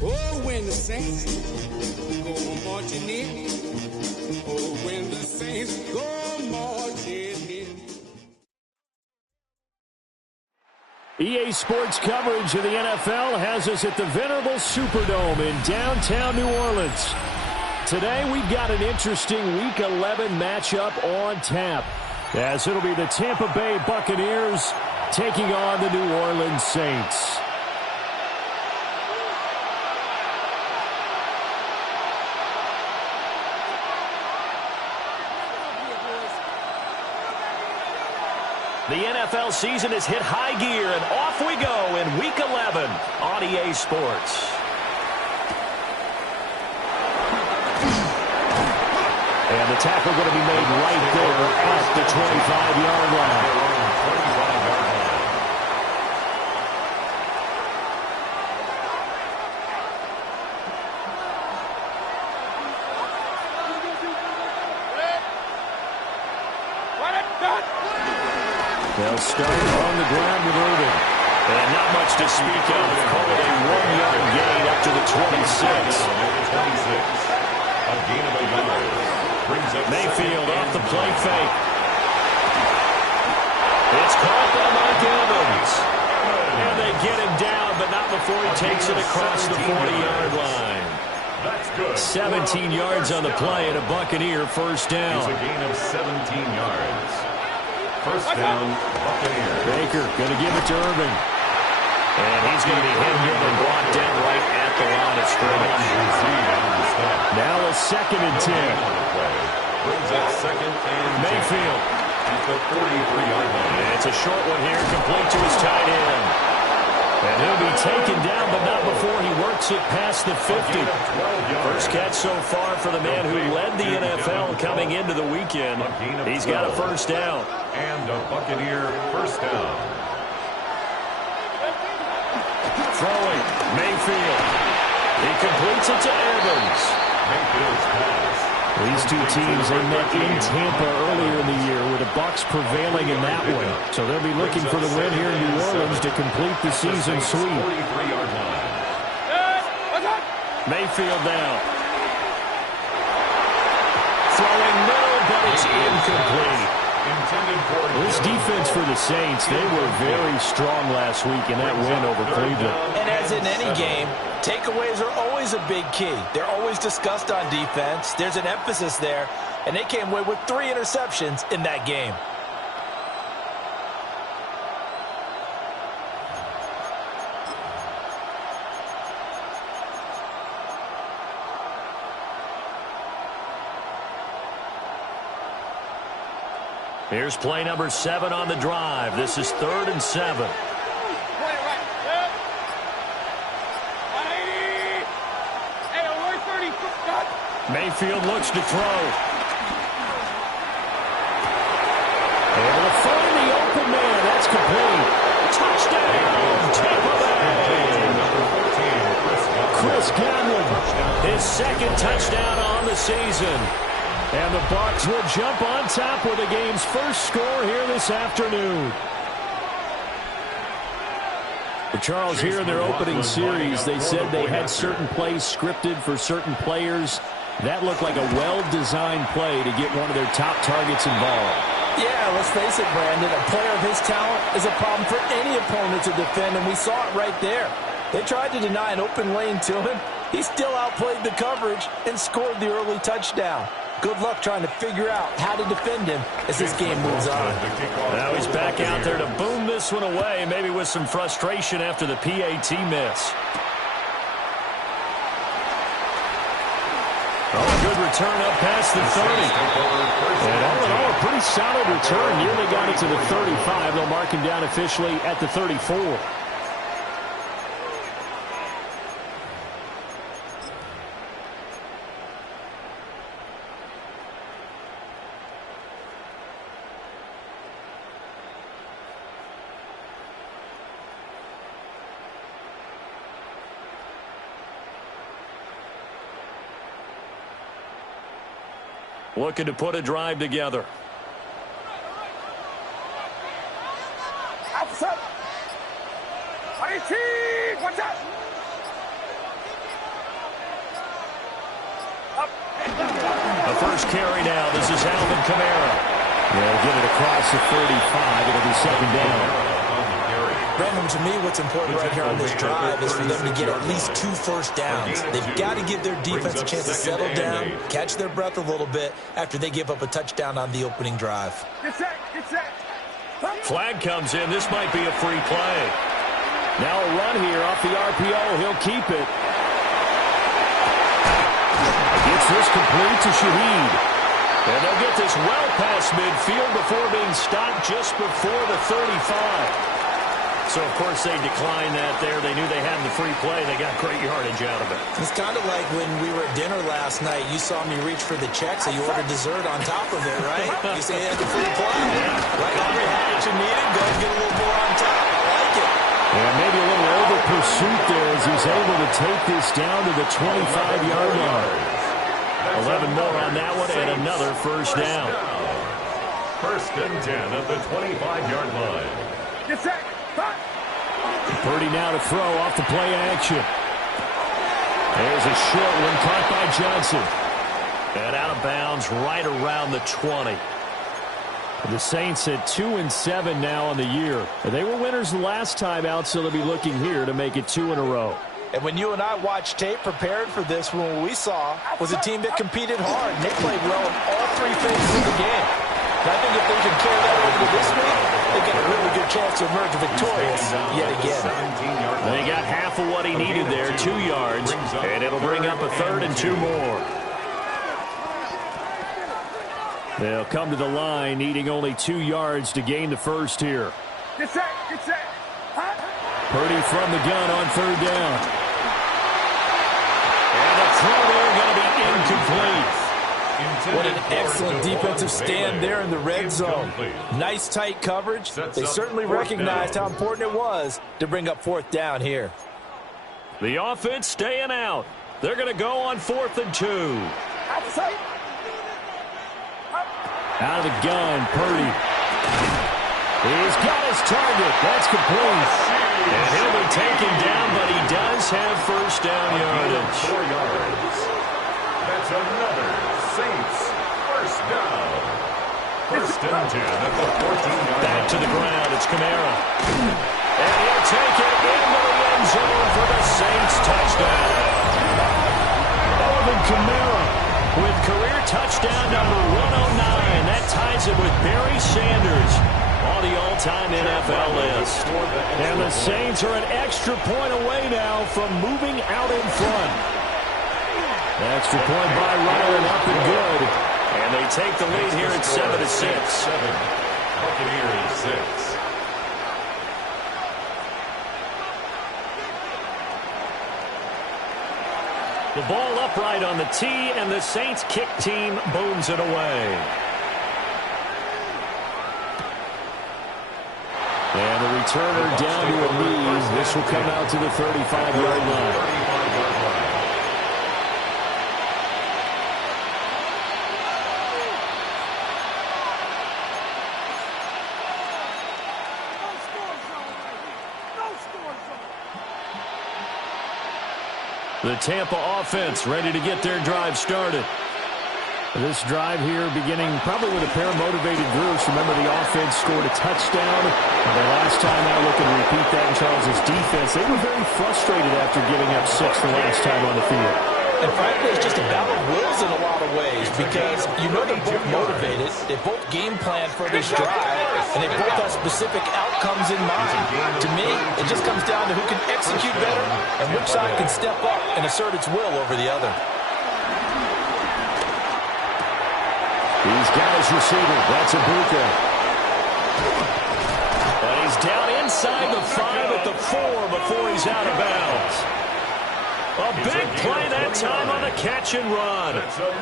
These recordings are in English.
Oh, when the saints go marching in. Oh, when the saints go marching in. EA Sports coverage of the NFL has us at the venerable Superdome in downtown New Orleans. Today we've got an interesting Week 11 matchup on tap, as it'll be the Tampa Bay Buccaneers taking on the New Orleans Saints. The NFL season has hit high gear, and off we go in Week 11 on EA Sports. And the tackle going to be made right there at the 25-yard line. They'll start on the ground with Irvin. And not much to speak of. Call it a 1-yard gain up to the 26. A gain of 8 yards. Brings up Mayfield off the play fake. It's caught by Mike Evans. And they get him down, but not before he takes it across the 40-yard line. That's good. 17 yards on the play and a Buccaneer first down. It's a gain of 17 yards. First down, Buccaneers. Baker going to give it to Irvin. And he's going to be hemmed in and brought down right at the line of scrimmage. Now a 2nd and 10. Brings up 2nd and 10. Mayfield. At the 43-yard line. It's a short one here, complete to his tight end. And he'll be taken down, but not before he works it past the 50. First catch so far for the man who led the NFL coming into the weekend. He's got a first down. And a Buccaneer first down. Throwing, Mayfield. He completes it to Evans. Mayfield's pass. These two teams, they met in Tampa earlier in the year with the Bucs prevailing in that one. So they'll be looking for the win here in New Orleans to complete the season sweep. 43-yard line. Mayfield down. Throwing middle, It's incomplete. This defense for the Saints, they were very strong last week in that win over Cleveland. And as in any game, takeaways are always a big key. They're always discussed on defense. There's an emphasis there, and they came away with 3 interceptions in that game. Here's play number 7 on the drive. This is 3rd and 7. Mayfield looks to throw. Able to find the open man. That's complete. Touchdown, Tampa Bay. Chris Godwin, his 2nd touchdown on the season. And the Bucs will jump on top with the game's first score here this afternoon. But Charles, here in their opening series, they said they had certain plays scripted for certain players. That looked like a well-designed play to get one of their top targets involved. Yeah, let's face it, Brandon. A player of his talent is a problem for any opponent to defend, and we saw it right there. They tried to deny an open lane to him. He still outplayed the coverage and scored the early touchdown. Good luck trying to figure out how to defend him as this game moves on. Now he's back out there to boom this one away, maybe with some frustration after the PAT miss. Oh, good return up past the 30. And all in all, a pretty solid return. Nearly got it to the 35. They'll mark him down officially at the 34. Looking to put a drive together. Outside. What's up? The first carry now. This is Alvin Kamara. They'll get it across the 35. It'll be 2nd down. Brandon, to me, what's important right here on this drive is for them to get at least 2 first downs. They've got to give their defense a chance to settle down, catch their breath a little bit after they give up a touchdown on the opening drive. Get set. Flag comes in. This might be a free play. Now a run here off the RPO. He'll keep it. Gets this complete to Shaheed. And they'll get this well past midfield before being stopped just before the 35. So, of course, they declined that there. They knew they had the free play. They got great yardage out of it. It's kind of like when we were at dinner last night. You saw me reach for the check, so you ordered dessert on top of it, right? You say you had the free play. Right over here, what you needed. Go and get a little more on top. I like it. Yeah, maybe a little over pursuit there as he's able to take this down to the 25-yard line. 11 more on that one and another first down. 1st and 10 at the 25-yard line. Get set. Purdy now to throw off the play action. There's a short one caught by Johnson. And out of bounds right around the 20. The Saints at 2-7 now on the year. They were winners the last time out, so they'll be looking here to make it 2 in a row. And when you and I watched tape prepared for this, what we saw was a team that competed hard. And they played well in all 3 phases of the game. And I think if they can carry that over to this week, they get a really good chance to emerge victorious yet again. They got half of what he needed there, 2 yards, and it'll bring up a 3rd and 2 more. They'll come to the line, needing only 2 yards to gain the first here. Get set. Purdy from the gun on 3rd down. And the throw there going to be incomplete. What an excellent defensive stand there in the red zone. Nice tight coverage. They certainly recognized how important it was to bring up 4th down here. The offense staying out. They're going to go on 4th and 2. Out of the gun, Purdy. He's got his target. That's complete. And he'll be taken down, but he does have first down yardage. 4 yards. That's another Saints first down. First and 10 at the 14-yard line. Back to the ground. It's Kamara. And he'll take it into the end zone for the Saints touchdown. Alvin Kamara with career touchdown number 109. That ties it with Barry Sanders on the all-time NFL list. And the Saints are an extra point away now from moving out in front. Extra point by Ryland, up and good. And they take the lead here at 7-6. Buccaneers 6. The ball upright on the tee, and the Saints kick team booms it away. And the returner down to a knee. This will come out to the 35-yard line. The Tampa offense ready to get their drive started. This drive here beginning probably with a pair of motivated groups. Remember, the offense scored a touchdown. The last time out, looking to repeat that in Charles' defense. They were very frustrated after giving up 6 the last time on the field. And frankly, it's just a battle of wills in a lot of ways because you know they're both motivated. They both game plan for this drive, and they both have specific outcomes in mind. To me, it just comes down to who can execute better and which side can step up and assert its will over the other. He's got his receiver. That's Ibuka. And he's down inside the 5 at the 4 before he's out of bounds. A big play that time on the catch and run.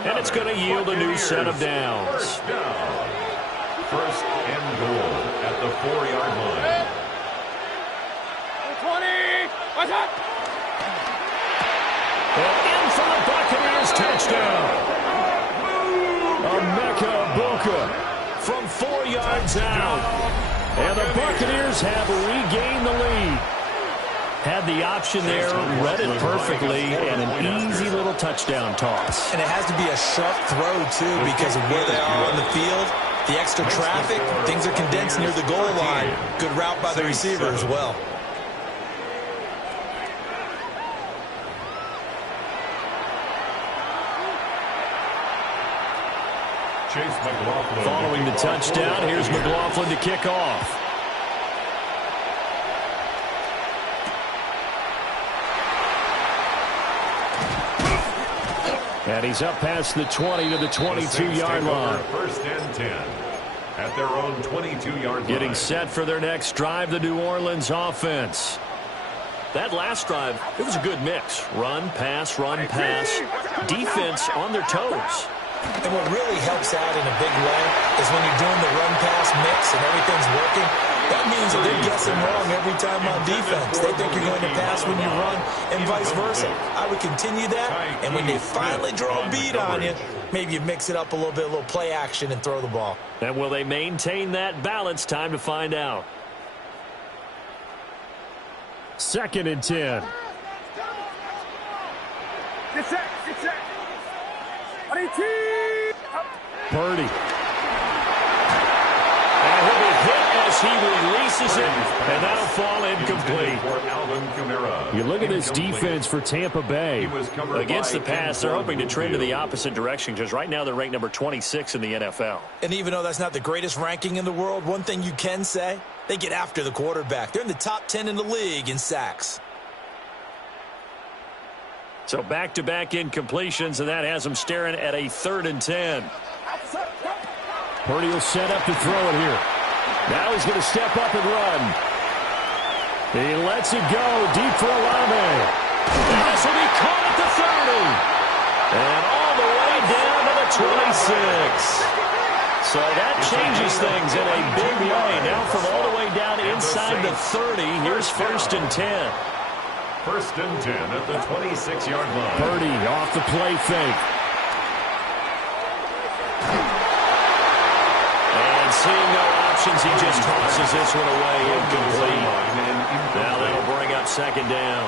And it's going to yield a new set of downs. First and goal at the 4-yard line. 20. Watch out. And in for the Buccaneers touchdown. Emeka Ibuka from 4 yards out. And the Buccaneers have regained the lead. Had the option there, read it perfectly, and an easy little touchdown toss. And it has to be a sharp throw, too, because of where they are on the field. The extra traffic, things are condensed near the goal line. Good route by the receiver as well. Chase McLaughlin. Following the touchdown, here's McLaughlin to kick off. And he's up past the 20 to the 22-yard line. First and 10 at their own 22-yard line. Getting set for their next drive, the New Orleans offense. That last drive, it was a good mix. Run, pass, defense on their toes. And what really helps out in a big way is when you're doing the run-pass mix and everything's working. That means that they're guessing wrong every time on defense. They think you're going to pass when you run and vice versa. I would continue that, and when they finally draw a beat on you, maybe you mix it up a little bit, a little play action, and throw the ball. And will they maintain that balance? Time to find out. 2nd and 10. Get set. Purdy. And he'll be hit as he releases it, and that'll fall incomplete. You look at this defense for Tampa Bay. Against the pass, they're hoping to trend to the opposite direction because right now they're ranked number 26 in the NFL. And even though that's not the greatest ranking in the world, one thing you can say, they get after the quarterback. They're in the top 10 in the league in sacks. So back-to-back incompletions, and that has them staring at a 3rd and 10. Purdy will set up to throw it here. Now he's going to step up and run. He lets it go deep for Olave. And this will be caught at the 30. And all the way down to the 26. So that changes things in a big way. Now from all the way down inside the 30, here's 1st and 10. 1st and 10 at the 26-yard line. Purdy off the play fake. And seeing no options, he just tosses this one away incomplete. Now that'll bring up 2nd down.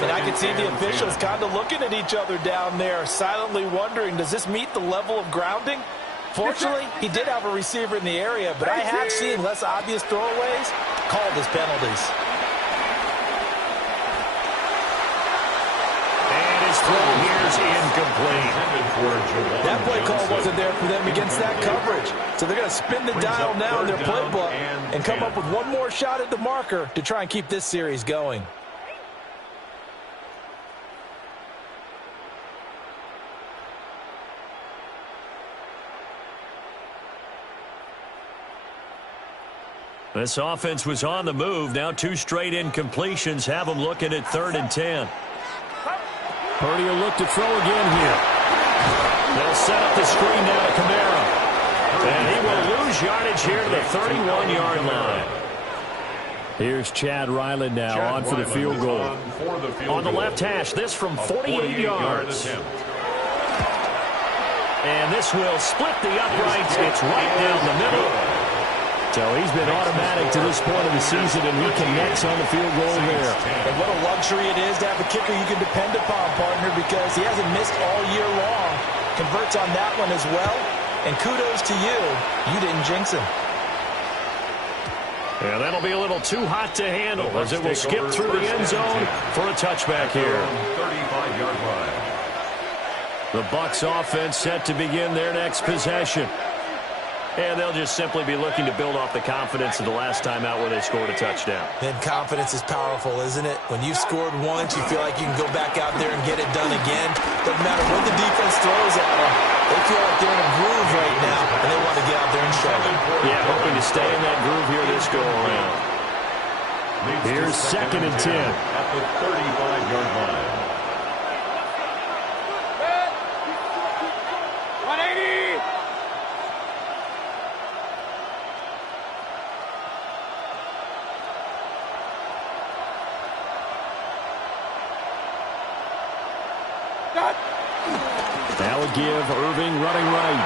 And I can see the officials kind of looking at each other down there, silently wondering, does this meet the level of grounding? Unfortunately, he did have a receiver in the area, but I have seen less obvious throwaways called as penalties. And his throw here is incomplete. That play call wasn't there for them against that coverage. So they're going to spin the dial now in their playbook and come up with one more shot at the marker to try and keep this series going. This offense was on the move. Now 2 straight incompletions have them looking at 3rd and 10. Purdy will look to throw again here. They'll set up the screen now to Kamara. And he will lose yardage here to the 31-yard line. Here's Chad Ryland now on for the field goal. On the left hash, this from 48 yards. And this will split the uprights. It's right down the middle. So he's been automatic to this point of the season, and he connects on the field goal there. And what a luxury it is to have a kicker you can depend upon, partner, because he hasn't missed all year long. Converts on that one as well. And kudos to you. You didn't jinx him. Yeah, that'll be a little too hot to handle as it will skip through the end zone for a touchback here. 35-yard line. The Bucs offense set to begin their next possession. And they'll just simply be looking to build off the confidence of the last time out where they scored a touchdown. Then confidence is powerful, isn't it? When you've scored once, you feel like you can go back out there and get it done again. Doesn't matter what the defense throws at them. They feel like they're in a groove right now, and they want to get out there and show it. Yeah, hoping to stay in that groove here this go-around. Here's 2nd and 10. At the 35-yard line. 180! That would give Irving running right.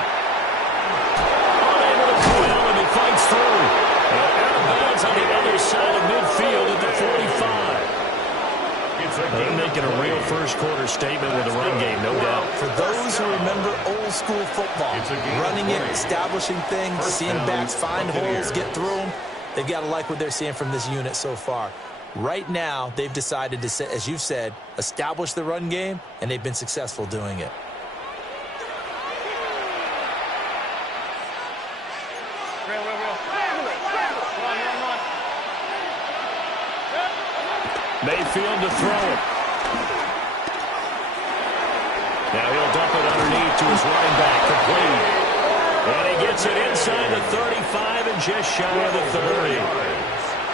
Unable to pull, and he fights through. And out of bounds on the other side of midfield at the 45. They're making a real first-quarter statement with the run game, no doubt. For those who remember old-school football, running it, establishing things, seeing backs find holes, get through them, they've got to like what they're seeing from this unit so far. Right now, they've decided to, as you've said, establish the run game, and they've been successful doing it. Mayfield to throw it. Now he'll dump it underneath to his running back, complete. And he gets it inside the 35 and just shy of the 30.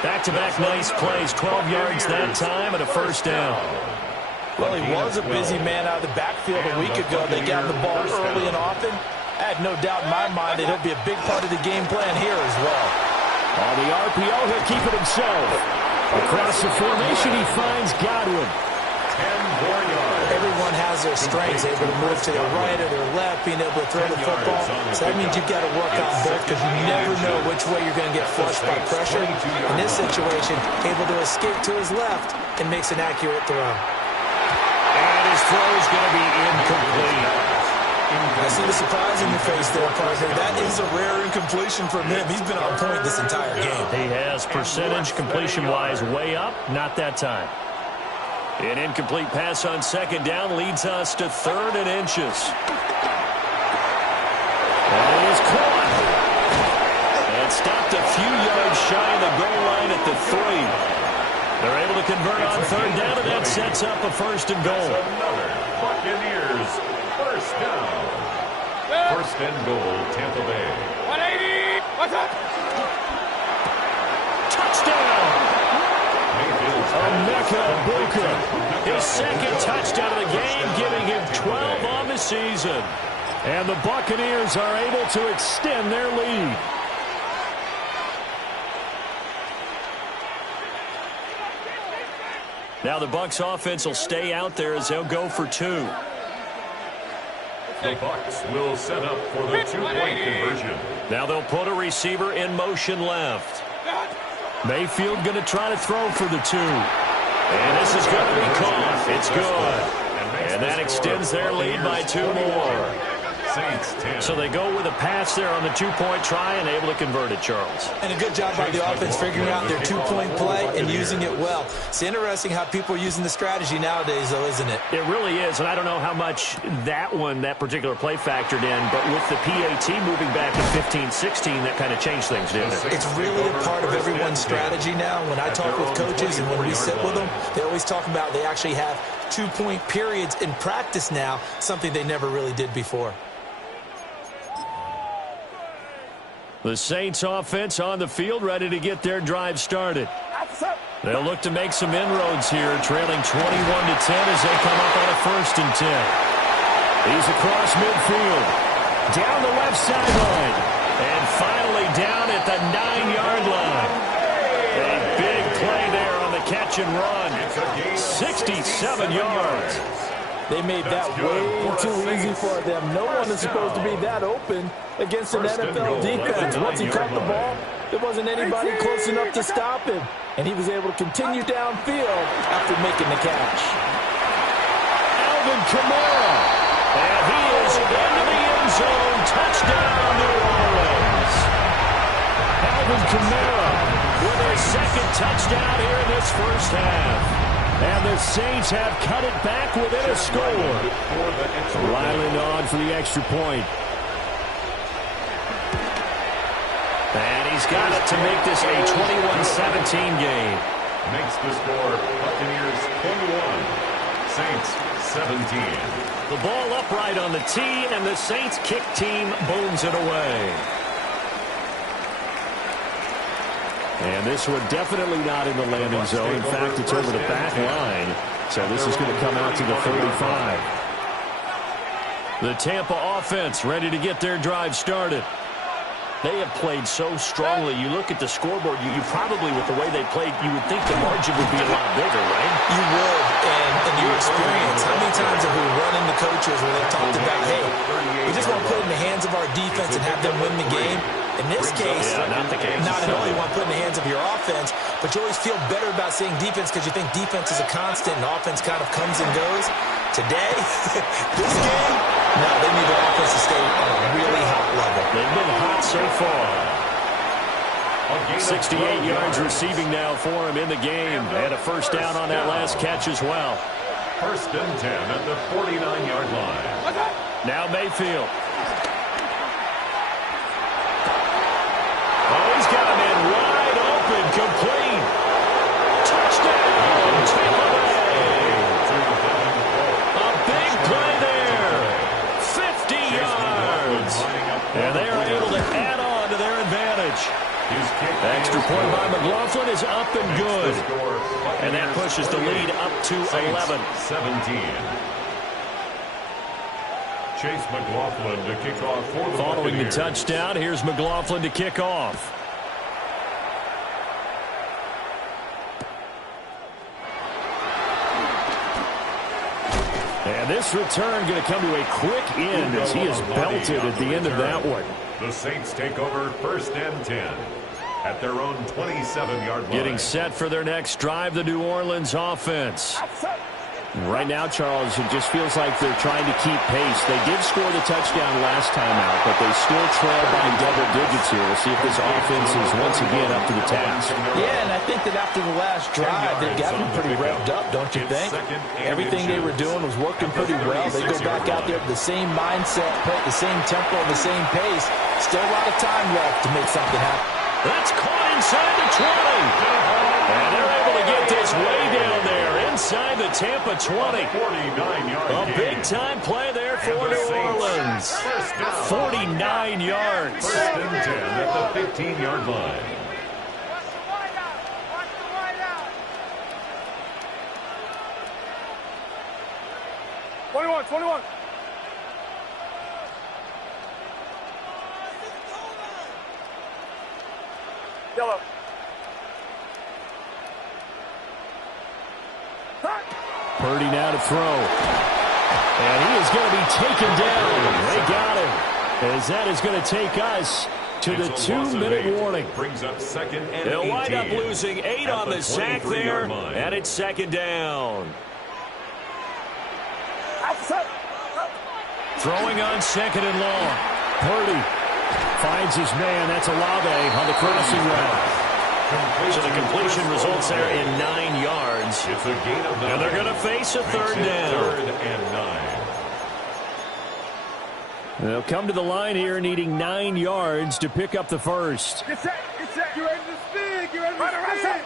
Back-to-back nice plays, 12 yards that time and a first down. Well, he was a busy man out of the backfield a week ago. They got the ball early and often. I had no doubt in my mind that he'll be a big part of the game plan here as well. On the RPO, he'll keep it himself. Across the formation, he finds Godwin. 10 more yards. Everyone has their strengths, able to move to their right or their left, being able to throw the football. So that means you've got to work on both because you never know which way you're going to get flushed by pressure. In this situation, able to escape to his left and makes an accurate throw. And his throw is going to be incomplete. I see the surprise in your face there, partner. That is a rare incompletion from him. He's been on point this entire game. He has percentage completion-wise way up, not that time. An incomplete pass on 2nd down leads us to 3rd and inches. And it is caught. And stopped a few yards shy of the goal line at the 3. They're able to convert on 3rd down, and that sets up a 1st and goal. Another Buccaneers first down. 1st and goal, Tampa Bay. 180! What's up? Touchdown! Mayfield's Emeka Egbuka, his 2nd touchdown of the game, giving him 12 on the season. And the Buccaneers are able to extend their lead. Now the Bucs offense will stay out there as they'll go for 2. The Bucs will set up for the 2-point conversion. Now they'll put a receiver in motion left. Mayfield going to try to throw for the 2. And this is going to be caught. It's good. And that extends their lead by 2 more. Saints 10. So they go with a pass there on the two-point try and able to convert it, Charles. And a good job by the offense figuring out their two-point play and using it well. It's interesting how people are using the strategy nowadays, though, isn't it? It really is, and I don't know how much that particular play factored in, but with the PAT moving back in 15-16, that kind of changed things, didn't it? It's really a part of everyone's strategy now. When I talk with coaches and when we sit with them, they always talk about they actually have two-point periods in practice now, something they never really did before. The Saints offense on the field, ready to get their drive started. They'll look to make some inroads here, trailing 21-10 as they come up on a 1st and 10. He's across midfield, down the left sideline, and finally down at the 9-yard line. A big play there on the catch and run. 67 yards. They made that way too easy for them. No one is supposed to be that open against an NFL defense. Once he caught the ball, there wasn't anybody close enough to stop him. And he was able to continue downfield after making the catch. Alvin Kamara. And he is into the end zone. Touchdown, New Orleans. Alvin Kamara with his 2nd touchdown here in this first half. And the Saints have cut it back within a score. Ryland on for the extra point. And he's got it to make this a 21-17 game. Makes the score Buccaneers 21, Saints 17. The ball upright on the tee, and the Saints kick team booms it away. And this one definitely not in the landing zone. In fact, it's over the back line. So this is going to come out to the 35. The Tampa offense ready to get their drive started. They have played so strongly. You look at the scoreboard, you probably, with the way they played, you would think the margin would be a lot bigger, right? You would, and in your experience, how many times have we run into coaches where they've talked about, hey, we just want to put it in the hands of our defense and have them win the game? In this case, not at all you want to put in the hands of your offense, but you always feel better about saying defense because you think defense is a constant and offense kind of comes and goes. Today, this game, no, they need their offense to stay on a really hot level. They've been hot so far. 68 yards receiving now for him in the game. And a 1st down on that last catch as well. 1st and 10 at the 49-yard line. Now Mayfield. Oh, he's got him in wide open, complete. Touchdown, Tampa Bay. A big play there. 50 yards. And they are able to add on to their advantage. Extra point by McLaughlin is up and good. And that pushes the lead up to 11. 17. Chase McLaughlin to kick off for the Following Buccaneers. the touchdown, here's McLaughlin to kick off. And this return going to come to a quick end as he is belted at the end of that one. The Saints take over 1st and 10 at their own 27-yard line. Getting set for their next drive, the New Orleans offense. Right now, Charles, it just feels like they're trying to keep pace. They did score the touchdown last time out, but they still trail by double digits here. We'll see if this offense is once again up to the task. Yeah, and I think that after the last drive, they've got them pretty revved up, don't you think? Everything they were doing was working pretty well. They go back out there with the same mindset, play at the same tempo, the same pace. Still a lot of time left to make something happen. That's caught inside the 20. And they're able to get this way down there inside the Tampa 20. A big-time play there for New Orleans. 49 yards. 1st and 10 at the 15-yard line. Yellow. Purdy now to throw. And he is going to be taken down. They got him. As that is going to take us to the 2-minute warning. Brings up 2nd and 18. They'll wind up losing 8 on the sack there. And it's 2nd down. Throwing on second and long. Purdy finds his man. That's Olave on the crossing route. So the completion results there in 9 yards. It's a gain of 9. And they're going to face a third down. Third and 9. They'll come to the line here needing 9 yards to pick up the first. Get set. Get set. You ready to spin? You ready to spin?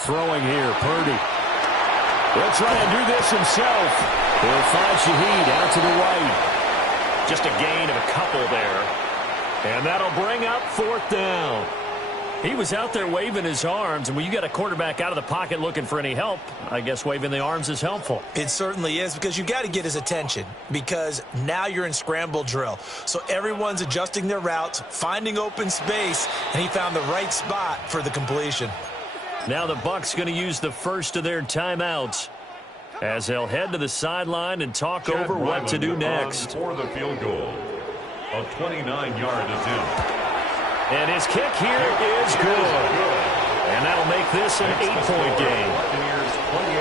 Throwing here, Purdy. He'll try and do this himself. He'll find Shaheed out to the right. Just a gain of a couple there. And that'll bring up fourth down. He was out there waving his arms, and when you got a quarterback out of the pocket looking for any help, I guess waving the arms is helpful. It certainly is, because you've got to get his attention, because now you're in scramble drill. So everyone's adjusting their routes, finding open space, and he found the right spot for the completion. Now the Bucs going to use the first of their timeouts as they'll head to the sideline and talk over what to do next. For the field goal, a 29-yard attempt. And his kick here is good. And that'll make this an 8-point game.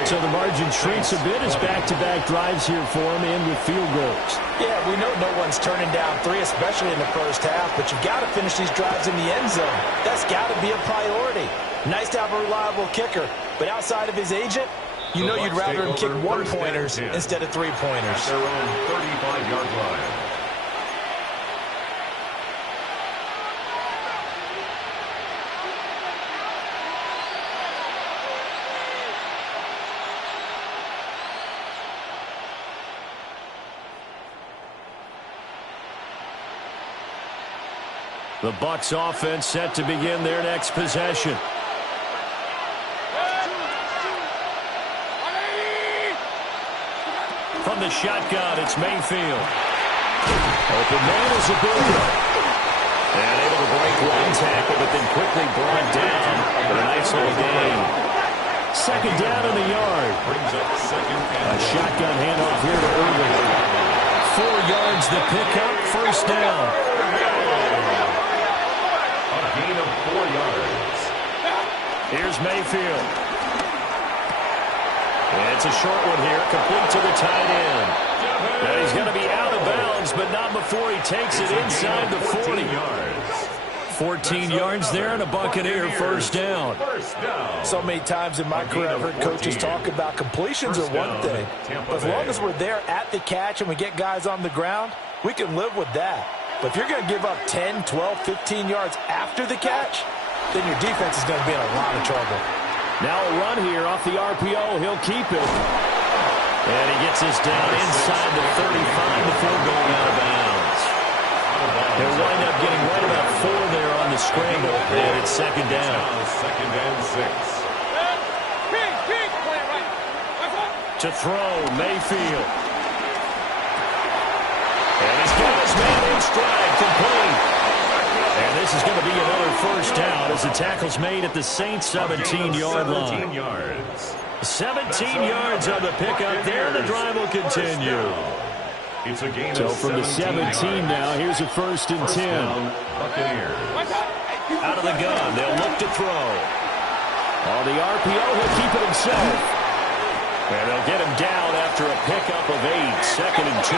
So the margin shrinks a bit as back-to-back drives here for him and with field goals. Yeah, we know no one's turning down 3, especially in the first half, but you've got to finish these drives in the end zone. That's got to be a priority. Nice to have a reliable kicker, but outside of his agent, you know you'd rather him kick 1-pointers instead of 3-pointers. Their own 35-yard line. The Bucs offense set to begin their next possession. From the shotgun, it's Mayfield. Open man is Aguero. And able to break one tackle, but then quickly brought down with a nice little gain. Second down in the yard. A shotgun handoff here to Irvin. 4 yards the pickup, first down. Gain of 4 yards. Here's Mayfield. And it's a short one here, complete to the tight end. Now he's going to be out of bounds, but not before he takes it inside the 40 yards. 14 yards there and a Buccaneer first down. So many times in my career I've heard coaches talk about completions are one thing. But as long as we're there at the catch and we get guys on the ground, we can live with that. But if you're going to give up 10, 12, 15 yards after the catch, then your defense is going to be in a lot of trouble. Now a run here off the RPO. He'll keep it. And he gets this down inside the 35 before going out of bounds. He'll wind up getting right about 4 there on the scramble. And it's second down. Second and 6. To throw, Mayfield. And he's got his man in stride, complete. And this is going to be another first down as the tackle's made at the Saints' 17-yard line. 17 yards on the pickup there. The drive will continue. It's a gain so of from the 17 now, here's a first and 10. Out of the gun, they'll look to throw. On the RPO, he'll keep it himself. And they'll get him down after a pickup of 8, second and 2.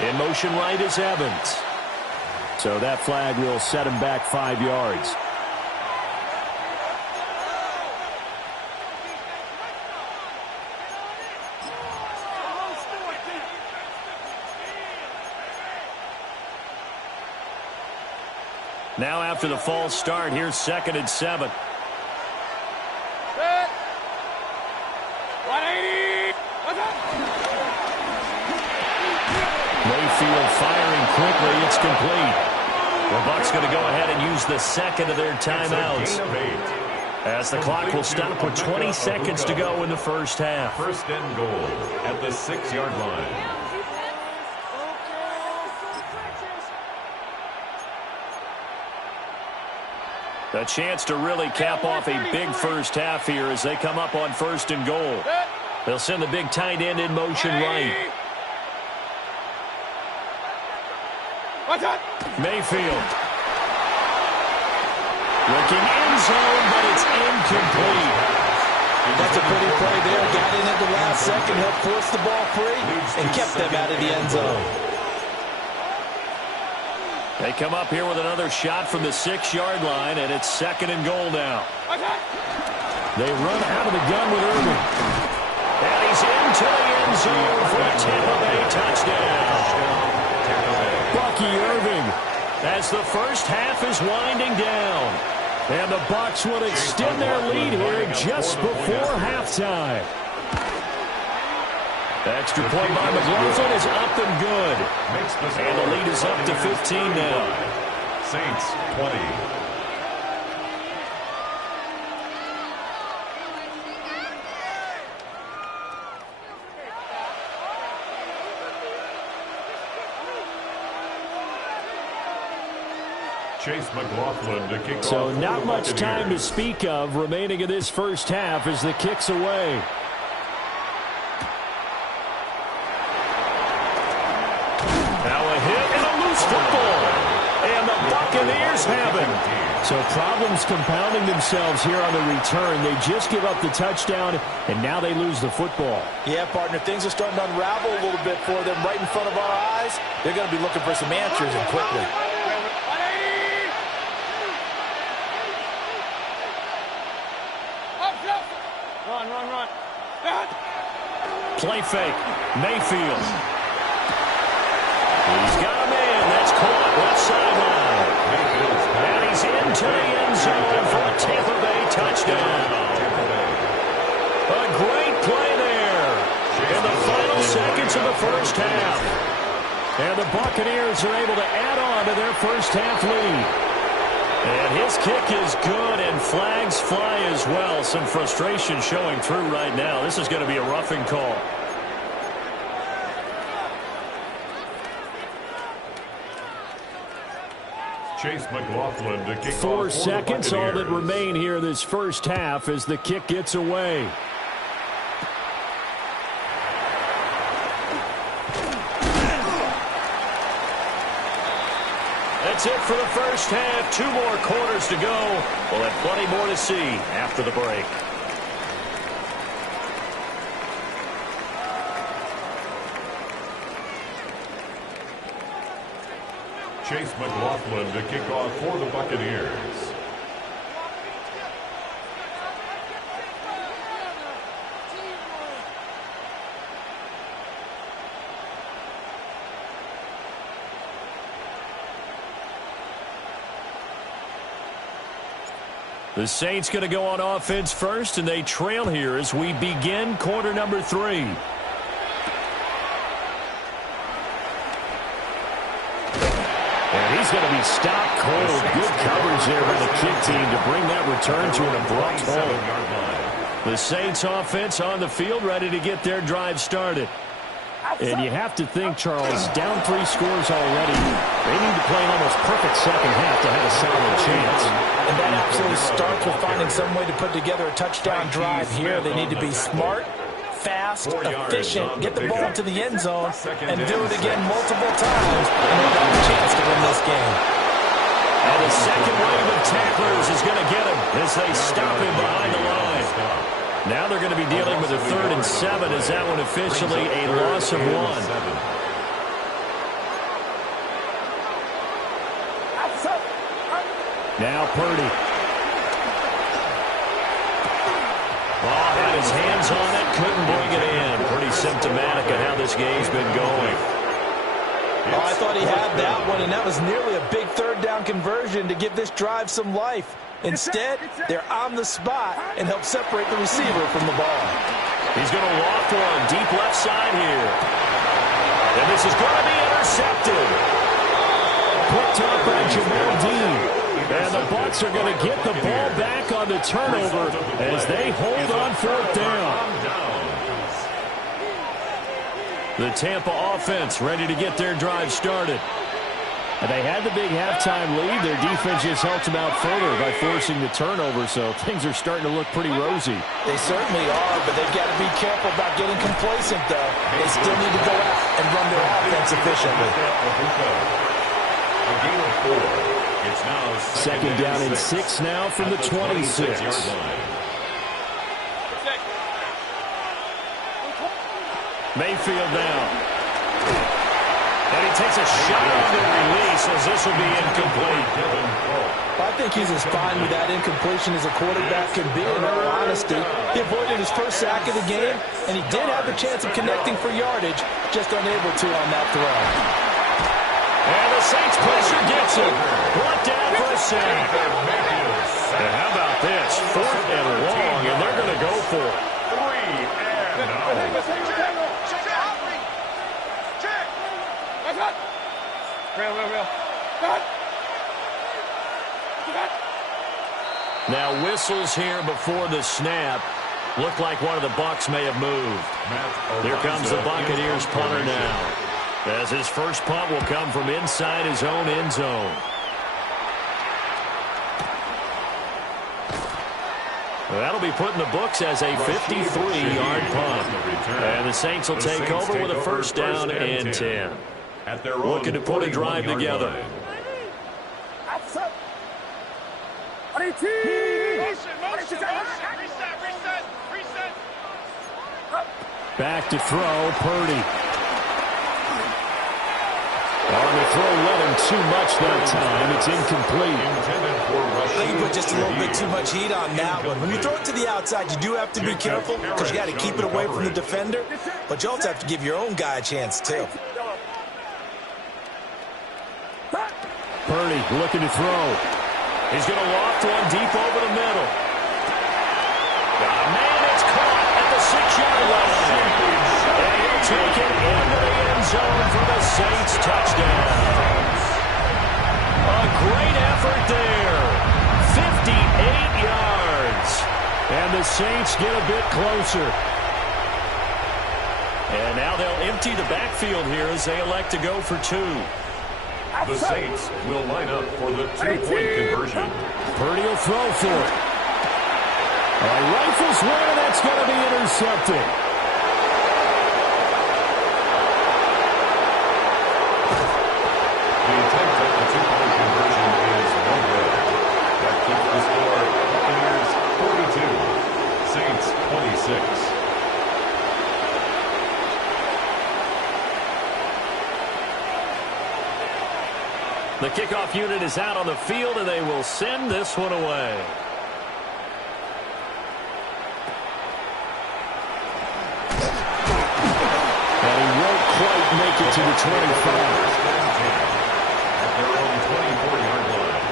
In motion right is Evans. So that flag will set him back 5 yards. Now after the false start, here's second and 7. Mayfield firing quickly. It's complete. The Bucs going to go ahead and use the second of their timeouts, as the clock will stop with 20 seconds to go in the first half. First and goal at the 6-yard line. A chance to really cap off a big first half here as they come up on first and goal. They'll send the big tight end in motion right. Mayfield. Looking end zone, but it's incomplete. That's a pretty play there. Got in at the last second, helped force the ball free, and kept them out of the end zone. They come up here with another shot from the 6-yard line, and it's 2nd and goal now. They run out of the gun with Irving. And he's into the end zone for a Tampa Bay touchdown. Bucky Irving, as the first half is winding down. And the Bucs will extend their lead here just before halftime. Extra point by McLaughlin is up and good. And the lead is up to 15 now. Saints 20. Chase McLaughlin to kick off. So not much time to speak of remaining in this first half as the kick's away. Now a hit and a loose football. And the Buccaneers have it. So problems compounding themselves here on the return. They just give up the touchdown, and now they lose the football. Yeah, partner, things are starting to unravel a little bit for them right in front of our eyes. They're going to be looking for some answers, and quickly. Run. Play fake. Mayfield. He's got a man. That's caught left sideline. And he's into the end zone for a Tampa Bay touchdown. A great play there in the final seconds of the first half. And the Buccaneers are able to add on to their first half lead. And his kick is good, and flags fly as well. Some frustration showing through right now. This is going to be a roughing call. Chase McLaughlin to kick off. 4 seconds, all that remain here in this first half as the kick gets away. That's it for the first half. 2 more quarters to go. We'll have plenty more to see after the break. Chase McLaughlin to kick off for the Buccaneers. The Saints going to go on offense first, and they trail here as we begin quarter number 3. And he's going to be stopped cold. Good coverage there by the kick team to bring that return to an abrupt halt. The Saints offense on the field, ready to get their drive started. And you have to think, Charles, down 3 scores already. They need to play an almost perfect second half to have a solid chance. And that absolutely starts with finding some way to put together a touchdown drive here. They need to be smart, fast, efficient, get the ball to the end zone, and do it again multiple times, and they'll have a chance to win this game. And the second wave of tacklers is going to get him as they stop him behind the line. Now they're going to be dealing with a 3rd and 7 as that one officially a loss of 1. Now Purdy. Oh, had his hands on it, couldn't bring it in. Pretty symptomatic of how this game's been going. Oh, I thought he had that one, and that was nearly a big 3rd down conversion to give this drive some life. Instead, they're on the spot and help separate the receiver from the ball. He's going to loft one deep left side here. And this is going to be intercepted. Picked up by Jamel Dean. And the Bucs are going to get the ball back on the turnover as they hold on 4th down. The Tampa offense ready to get their drive started. And they had the big halftime lead. Their defense just helped them out further by forcing the turnover, so things are starting to look pretty rosy. They certainly are, but they've got to be careful about getting complacent, though. They still need to go out and run their offense efficiently. A gain of 4. It's now Second down and 6 now from the 26. Mayfield down. And he takes a shot on the release as this will be incomplete. I think he's as fine with that incompletion as a quarterback can be, in all honesty. He avoided his first sack of the game, and he did have a chance of connecting for yardage, just unable to on that throw. And the Saints pressure gets him. Brought down for a sack. And how about this? 4th and long, and they're going to go for it. 3 and out. Now whistles here before the snap. Looked like one of the Bucs may have moved. Here comes the Buccaneers punter now, as his first punt will come from inside his own end zone. That'll be put in the books as a 53-yard punt. And the Saints will take over with a first down and 10. Looking to put a drive together. Back to throw, Purdy. On the throw, let him too much that time. It's incomplete. I think you put just a little bit too much heat on that one. When you throw it to the outside, you do have to be careful because you got to keep it away from the defender, but you also have to give your own guy a chance too. Purdy looking to throw. He's going to loft one deep over the middle. Man, it's caught at the 6-yard line. And he'll take it into the end zone for the Saints touchdown. A great effort there. 58 yards. And the Saints get a bit closer. And now they'll empty the backfield here as they elect to go for 2. The Saints will line up for the 2-point conversion. Purdy will throw for it. Rifles one, and that's going to be intercepted. The attempt at the 2-point conversion is no good. That keeps the score Buccaneers 42, Saints 26. The kickoff unit is out on the field, and they will send this one away. And he won't quite make it to the 25. At their own 24-yard line.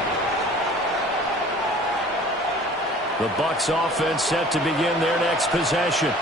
The Bucs offense set to begin their next possession.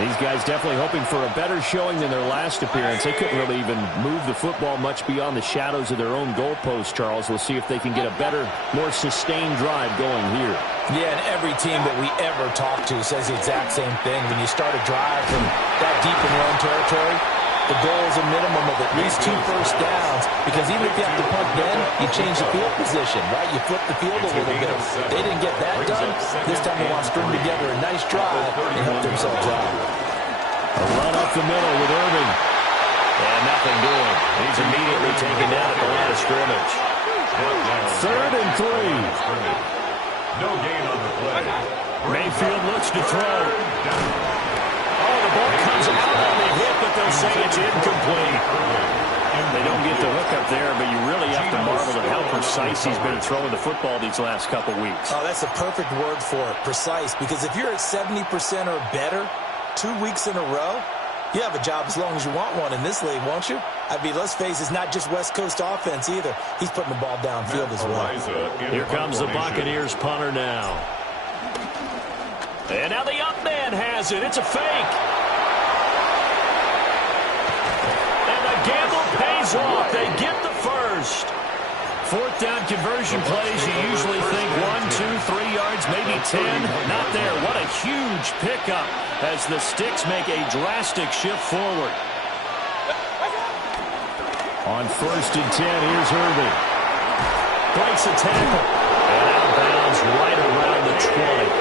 These guys definitely hoping for a better showing than their last appearance. They couldn't really even move the football much beyond the shadows of their own goalpost, Charles. We'll see if they can get a better, more sustained drive going here. Yeah, and every team that we ever talk to says the exact same thing. When you start a drive from that deep in your own territory, the goal is a minimum of at least 2 first downs, because even if you have to punt then, you change the field position, right? You flip the field a little bit. They didn't get that done. This time they want to string together a nice drive and help themselves out. A run up the middle with Irving. And nothing doing. He's immediately taken down at the line of scrimmage. 3rd and 3. No gain on the play. Mayfield looks to throw. Oh, the ball comes out on the hit, but they'll say it's incomplete. They don't get the hook up there, but you really have to marvel at how precise he's been throwing the football these last couple weeks. Oh, that's a perfect word for it, precise, because if you're at 70% or better 2 weeks in a row, you have a job as long as you want one in this league, won't you? I mean, let's face it, it's not just West Coast offense either. He's putting the ball downfield as well. Here comes the Buccaneers punter now. And now the up man has it. It's a fake. And the gamble pays off. They get the first. 4th down conversion plays, you usually think 1, 2, 3 yards, maybe 10. Not there. What a huge pickup as the Sticks make a drastic shift forward. On 1st and 10, here's Irving. Breaks the tackle. And out of bounds right around the 20.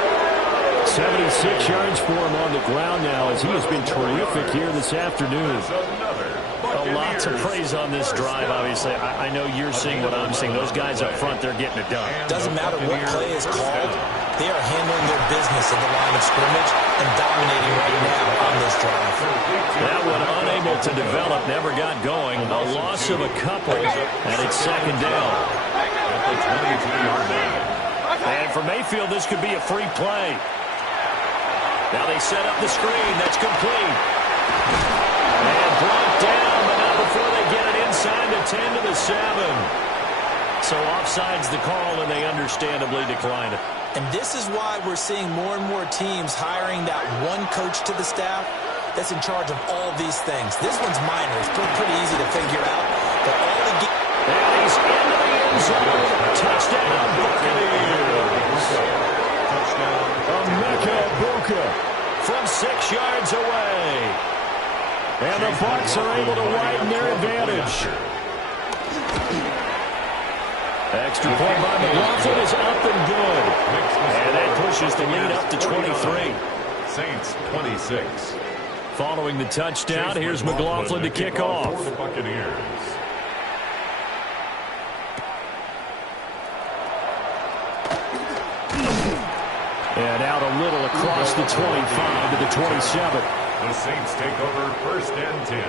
76 yards for him on the ground now, as he has been terrific here this afternoon. Another A lot to praise on this drive, obviously. I know you're seeing what I'm seeing. Those guys up front, they're getting it done. Doesn't matter what play is called. They are handling their business at the line of scrimmage and dominating right now on this drive. That one unable to develop, never got going. A loss of a couple, and it's second down. At the 22-yard line. And for Mayfield, this could be a free play. Now they set up the screen. That's complete. And brought down, but not before they get it inside the 10 to the 7. So offside's the call, and they understandably decline it. And this is why we're seeing more and more teams hiring that one coach to the staff that's in charge of all these things. This one's minor. It's pretty easy to figure out. But all the and he's into the end zone. Touchdown, Buccaneers. Emeka Egbuka from 6 yards away. And the Bucs are able to widen their advantage. Extra point by McLaughlin is up and good. And that pushes the lead up to 23. Saints 26. Following the touchdown, here's McLaughlin to kick off. For the Buccaneers. And out a little across the 25 to the 27. The Saints take over 1st and 10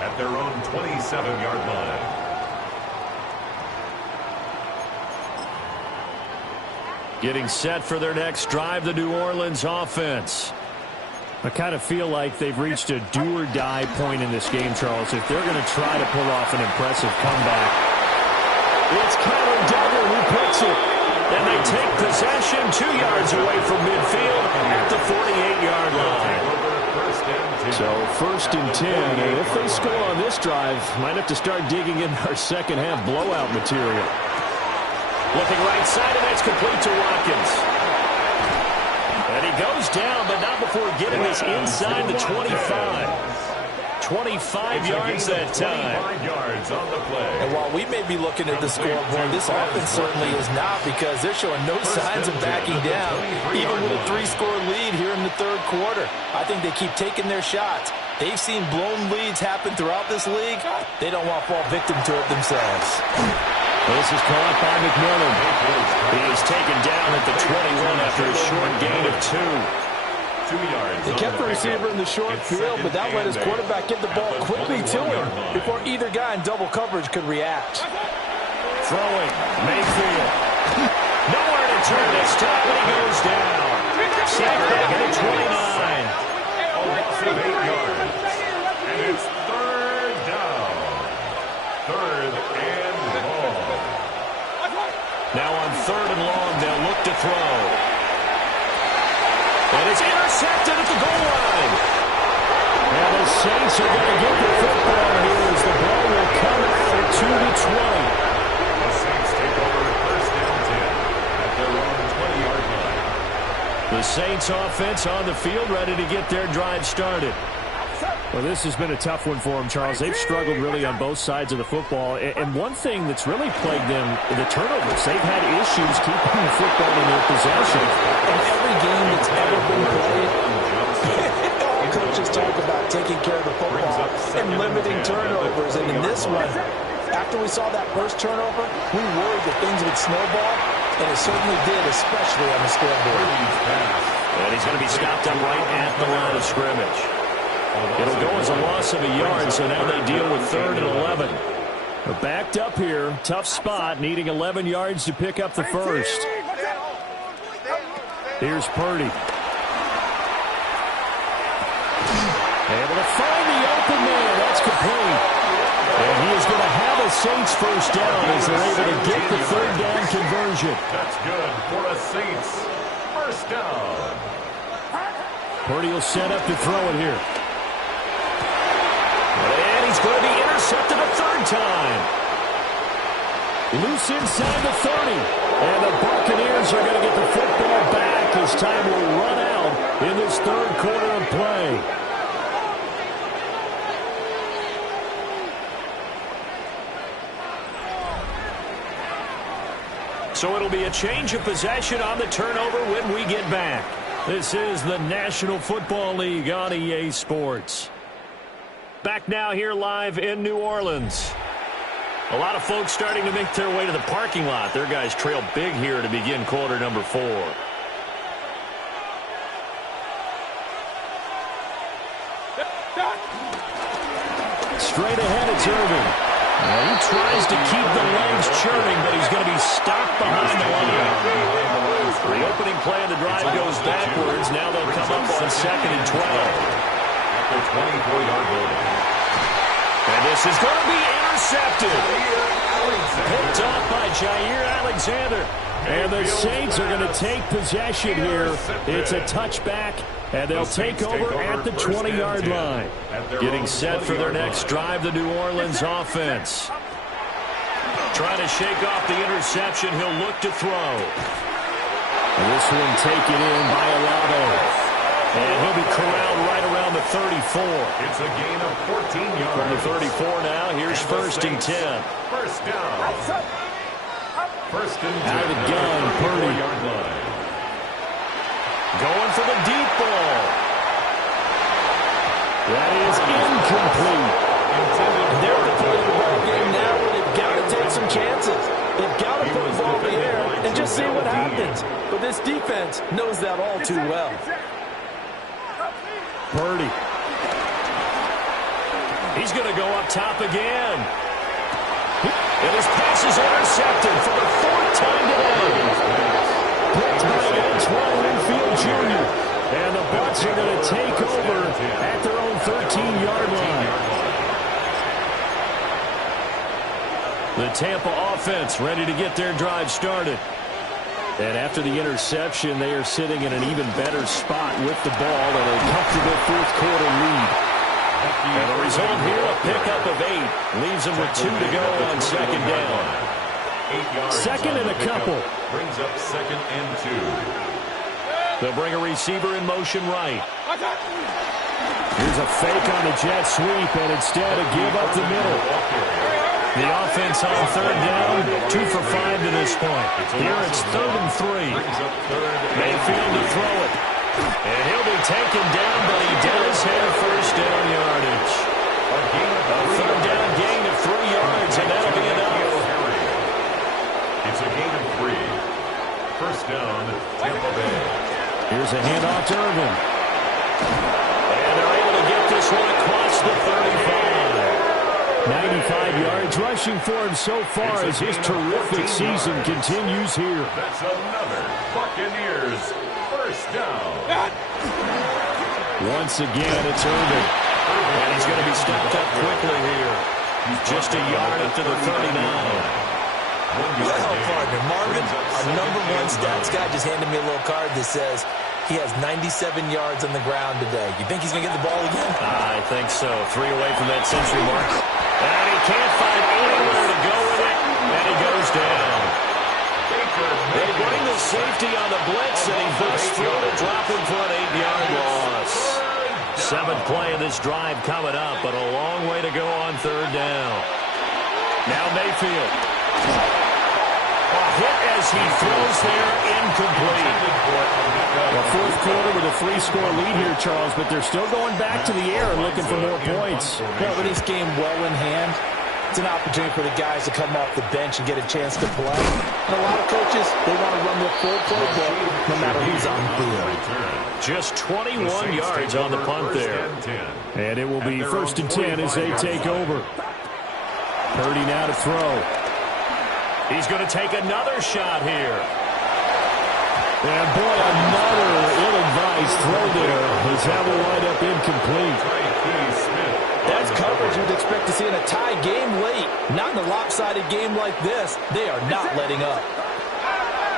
at their own 27-yard line. Getting set for their next drive, the New Orleans offense. I kind of feel like they've reached a do-or-die point in this game, Charles. If they're going to try to pull off an impressive comeback, it's Kyler Duggar who picks it. And they take possession 2 yards away from midfield at the 48-yard line. So 1st and 10, and if they score on this drive, might have to start digging in our second half blowout material. Looking right side, and that's complete to Watkins. And he goes down, but not before getting this inside the 25. 25 yards that time. 25 yards on the play. And while we may be looking at the scoreboard, this offense certainly is not, because they're showing no signs of backing down, even with a 3-score lead here in the 3rd quarter. I think they keep taking their shots. They've seen blown leads happen throughout this league. They don't want to fall victim to it themselves. This is caught by McMillan. He is taken down at the 21 after a short gain of 2. 2 yards. They kept the receiver in the short field, but that let his quarterback get the ball quickly to him before either guy in double coverage could react. Throwing, Mayfield. Nowhere to turn this time, and he goes down. Sacked back at the 29. A loss of 8 yards. And it's 3rd down. 3rd and long. Now on 3rd and long, they'll look to throw. And it's intercepted at the goal line. And the Saints are going to get the football here as the ball will come out at 2 to 20. The Saints take over 1st and 10 at their own 20-yard line. The Saints offense on the field, ready to get their drive started. Well, this has been a tough one for them, Charles. They've struggled really on both sides of the football. And one thing that's really plagued them, the turnovers. They've had issues keeping the football in their possession. In every game that's ever been played, coaches talk about taking care of the football and limiting turnovers. And in this one, after we saw that first turnover, we worried that things would snowball. And it certainly did, especially on the scoreboard. And he's going to be stopped up right at the line of scrimmage. It'll go as a loss of a yard, so now they deal with 3rd and 11. They're backed up here, tough spot, needing 11 yards to pick up the first. Here's Purdy. Able to find the open man. That's complete. And he is going to have a Saints first down as they're able to get the 3rd down conversion. That's good for a Saints first down. Purdy will set up to throw it here. And he's going to be intercepted a 3rd time. Loose inside the 30. And the Buccaneers are going to get the football back as time will run out in this 3rd quarter of play. So it'll be a change of possession on the turnover when we get back. This is the National Football League on EA Sports. Back now here live in New Orleans. A lot of folks starting to make their way to the parking lot. Their guys trail big here to begin quarter number 4. Straight ahead, it's Irvin. He tries to keep the legs churning, but he's going to be stopped behind the line. The opening play of the drive goes backwards. Now they'll come up on 2nd and 12. At the 24-yard line. And this is going to be intercepted. Picked off by Jair Alexander. And the Saints are going to take possession here. It's a touchback, and they'll take over at the 20-yard line. Getting set for their next drive, the New Orleans offense. Trying to shake off the interception. He'll look to throw. This one taken in by Olave. And he'll be corralled right around the 34. It's a gain of 14 yards. From the 34 now, here's 1st and 10. First down. First and 10. Out of the gun, Purdy. Going for the deep ball. That is incomplete. They're at the point of the ball game now where they've got to take some chances. They've got to put the ball in the air and just see what happens. But this defense knows that all too well. Purdy. He's going to go up top again. And his pass is intercepted for the 4th time today. Picked by Antoine Winfield Jr. And the Bucs are going to take over at their own 13-yard line. The Tampa offense ready to get their drive started. And after the interception, they are sitting in an even better spot with the ball and a comfortable 4th quarter lead. And the result here, a pickup of 8. Leaves them with 2 to go on 2nd down. 8 yards. 2nd and a couple. Brings up 2nd and 2. They'll bring a receiver in motion right. Here's a fake on the jet sweep, and instead a give up the middle. The offense on 3rd down, 2 for 5 to this point. Here it's 3rd and 3. Mayfield to throw it. And he'll be taken down, but he does have 1st down yardage. A 3rd down gain of 3 yards, and that'll be enough. It's a gain of 3. First down, Tampa Bay. Here's a handoff to Irvin. And they're able to get this one across the 35. 95 yards rushing for him so far as his terrific season continues here. That's another Buccaneers first down. Once again, it's Irvin. And he's going to be stopped up quickly here. Just a yard up to the 39. Well, partner, Marvin, our #1 stats guy, just handed me a little card that says he has 97 yards on the ground today. You think he's going to get the ball again? I think so. 3 away from that century mark. And he can't find anywhere to go with it. And he goes down. They bring the safety on the blitz, and he busts through to drop him for an 8-yard loss. 7th play of this drive coming up, but a long way to go on 3rd down. Now Mayfield. A hit as he throws there, incomplete. The 4th quarter with a 3-score lead here, Charles, but they're still going back to the air and looking for more points. Yeah, with this game well in hand, it's an opportunity for the guys to come off the bench and get a chance to play. And a lot of coaches, they want to run their full playbook no matter who's on the field. Just 21 yards on the punt there. And it will be 1st and 10 as they take over. Purdy now to throw. He's going to take another shot here. And boy, another ill-advised throw there as that will wind up incomplete. That's coverage you'd expect to see in a tie game late. Not in a lopsided game like this. They are not letting up.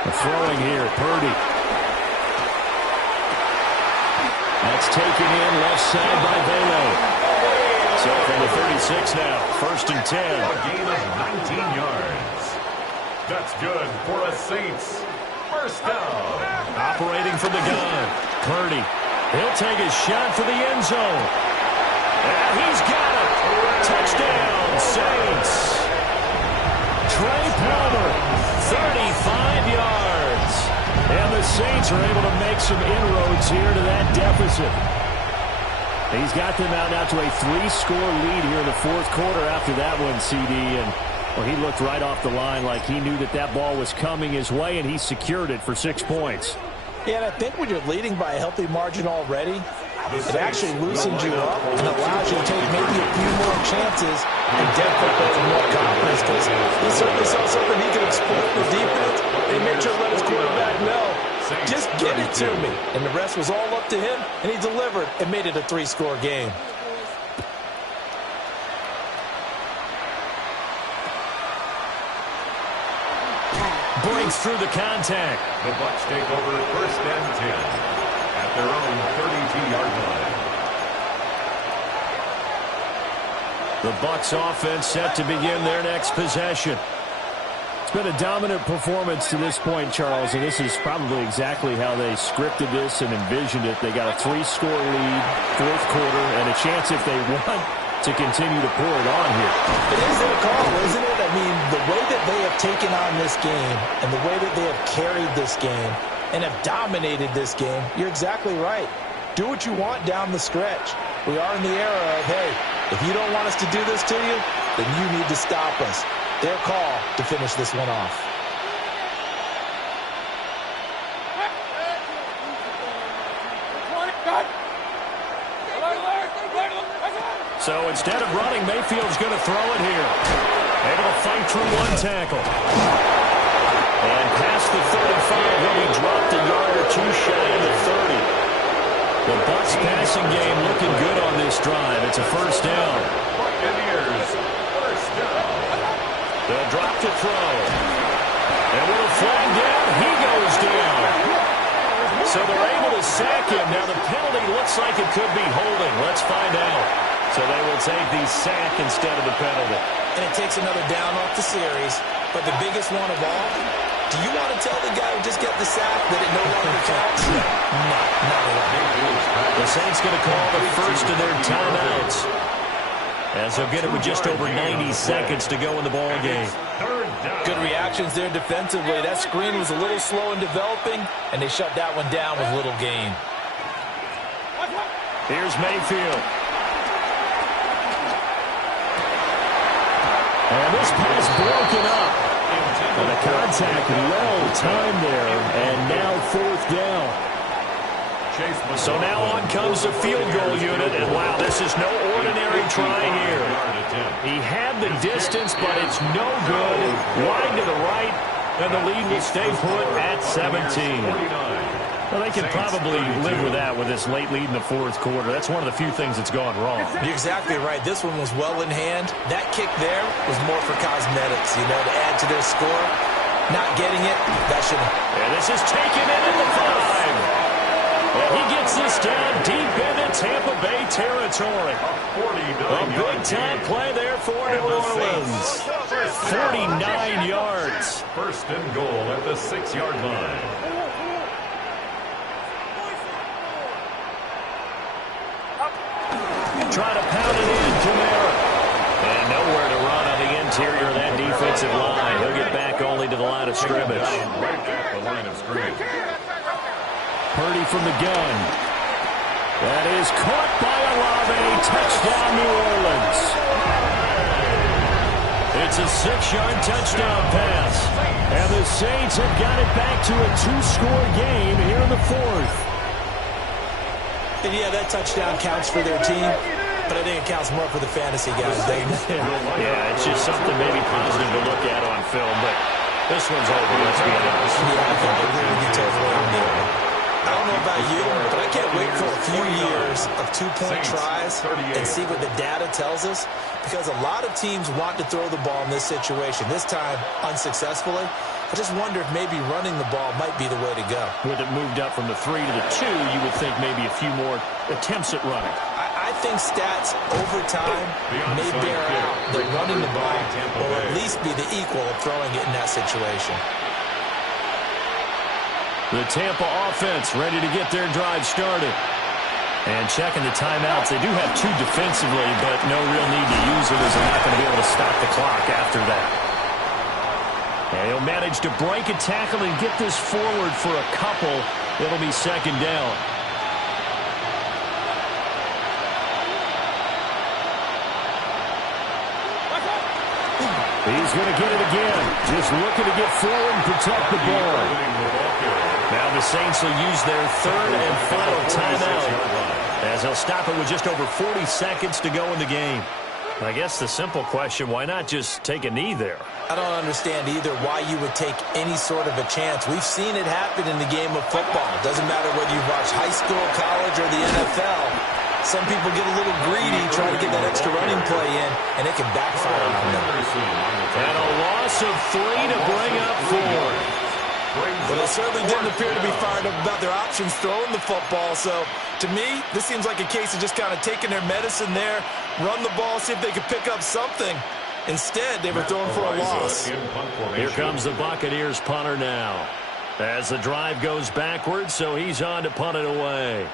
The throwing here, Purdy. That's taken in left side by Velo. So from the 36 now, 1st and 10. A gain of 19 yards. That's good for a Saints first down. Operating from the gun. Purdy. He'll take his shot for the end zone. And he's got it. Touchdown, Saints. Trey Palmer, 35 yards. And the Saints are able to make some inroads here to that deficit. He's got them out now to a 3-score lead here in the fourth quarter after that one, CD. And well, he looked right off the line like he knew that that ball was coming his way, and he secured it for 6 points. Yeah, and I think when you're leading by a healthy margin already, it actually loosens you up and allows you to take maybe a few more chances and definitely with more confidence, because he certainly saw something he could exploit in the defense and made sure to let his quarterback know, just get it to me. And the rest was all up to him, and he delivered and made it a 3-score game. Breaks through the contact. The Bucs take over 1st and 10 at their own 32-yard line. The Bucs offense set to begin their next possession. It's been a dominant performance to this point, Charles, and this is probably exactly how they scripted this and envisioned it. They got a 3-score lead, fourth quarter, and a chance if they want to continue to pour it on here. It is their call, isn't it? I mean, the way that they have taken on this game and the way that they have carried this game and have dominated this game, you're exactly right. Do what you want down the stretch. We are in the era of, hey, if you don't want us to do this to you, then you need to stop us. Their call to finish this one off. So instead of running, Mayfield's going to throw it here. Able to fight through one tackle. And past the 35, he'll be dropped a yard or two shy of the 30. The Bucs passing game looking good on this drive. It's a first down. Buccaneers, first down. They'll drop to throw. And with a flag down, he goes down. So they're able to sack him. Now the penalty looks like it could be holding. Let's find out. So they will take the sack instead of the penalty. And it takes another down off the series. But the biggest one of all, do you want to tell the guy who just got the sack that it no longer counts? No, not at all. The Saints going to call the first of their timeouts, as they'll get it with just over 90 seconds to go in the ball game. Good reactions there defensively. That screen was a little slow in developing, and they shut that one down with little gain. Here's Mayfield. And this pass broken up. And the contact well timed there, and now fourth down. So now on comes the field goal unit, and wow, this is no ordinary try here. He had the distance, but it's no good. Wide to the right, and the lead will stay put at 17. Well, they can probably live with that with this late lead in the fourth quarter. That's one of the few things that's gone wrong. You're exactly right. This one was well in hand. That kick there was more for cosmetics, you know, to add to their score. Not getting it, that should have. And this is taken in at the 5. And he gets this down deep into Tampa Bay territory. A big-time play there for New Orleans. 49 yards. First and goal at the 6-yard line. Try to pound it in, Kamara. And nowhere to run on the interior of that defensive line. He'll get back only to the line of scrimmage. Right at the line of scrimmage. Purdy from the gun. That is caught by Olave. Touchdown, New Orleans. It's a 6-yard touchdown pass. And the Saints have got it back to a 2-score game here in the fourth. And yeah, that touchdown counts for their team, but I think it counts more for the fantasy guys. Yeah, it's just something maybe positive to look at on film, but this one's over, let's be honest. Yeah, I think I agree with you totally on that. I don't know about you, but I can't wait for a few years of 2-point tries and see what the data tells us, because a lot of teams want to throw the ball in this situation, this time unsuccessfully. I just wonder if maybe running the ball might be the way to go. With it moved up from the 3 to the 2, you would think maybe a few more attempts at running. I think stats over time may bear out that running the ball will at least be the equal of throwing it in that situation. The Tampa offense ready to get their drive started. And checking the timeouts. They do have 2 defensively, but no real need to use them as they're not going to be able to stop the clock after that. And he'll manage to break a tackle and get this forward for a couple. It'll be second down. He's going to get it again. Just looking to get forward and protect the ball. Now the Saints will use their third and final timeout as they'll stop it with just over 40 seconds to go in the game. I guess the simple question, why not just take a knee there? I don't understand either why you would take any sort of a chance. We've seen it happen in the game of football. It doesn't matter whether you watch high school, college, or the NFL. Some people get a little greedy trying to get that extra running play in, and it can backfire on them. And a loss of 3 to bring up 4. Well, they certainly didn't appear to be fired up about their options throwing the football. So, to me, this seems like a case of just kind of taking their medicine there, run the ball, see if they could pick up something. Instead, they were throwing for a loss. Here comes the Buccaneers punter now. As the drive goes backwards, so he's on to punt it away.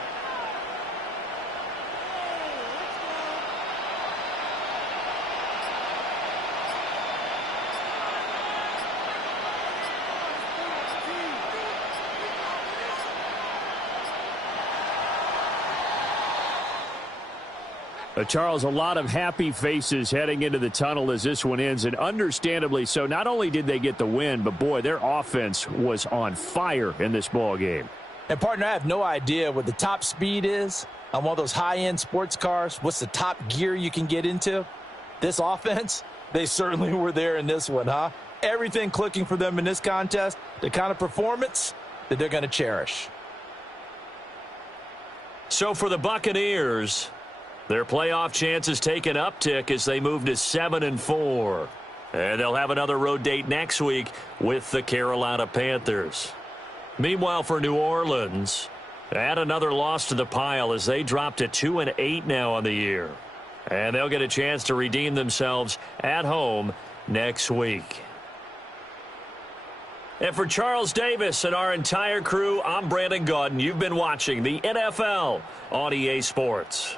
Charles, a lot of happy faces heading into the tunnel as this one ends, and understandably so. Not only did they get the win, but, boy, their offense was on fire in this ball game. And, partner, I have no idea what the top speed is on one of those high-end sports cars. What's the top gear you can get into? This offense, they certainly were there in this one, huh? Everything clicking for them in this contest, the kind of performance that they're going to cherish. So for the Buccaneers, their playoff chances take an uptick as they move to 7-4. And they'll have another road date next week with the Carolina Panthers. Meanwhile, for New Orleans, add another loss to the pile as they drop to 2-8 now on the year. And they'll get a chance to redeem themselves at home next week. And for Charles Davis and our entire crew, I'm Brandon Gaudin. You've been watching the NFL on EA Sports.